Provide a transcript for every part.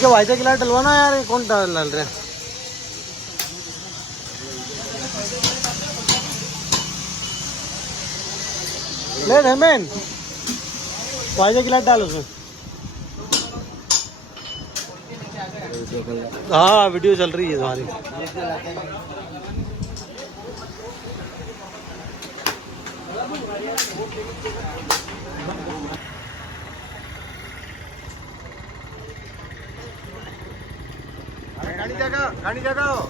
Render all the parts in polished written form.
के भाई के लाइट डलवाना यार, ये कौन डाल रहे हैं? ले रहमैन भाई की लाइट डाल उसमें। हाँ वीडियो चल रही है तुम्हारी। गाड़ी जगह हो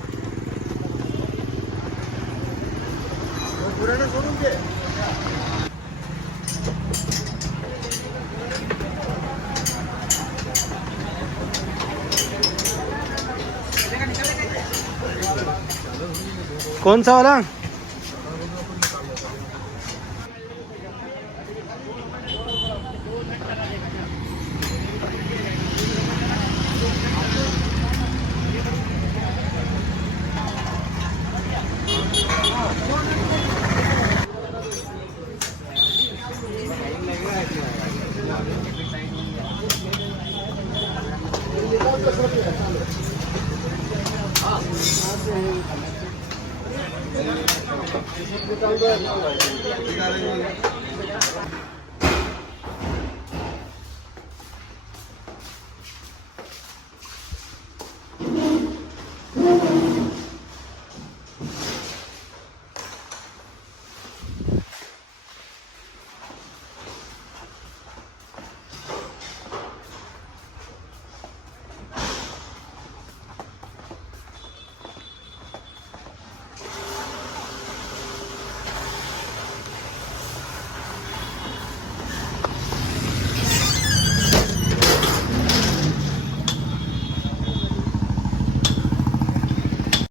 पुराने शोरूम के। कौन सा वाला?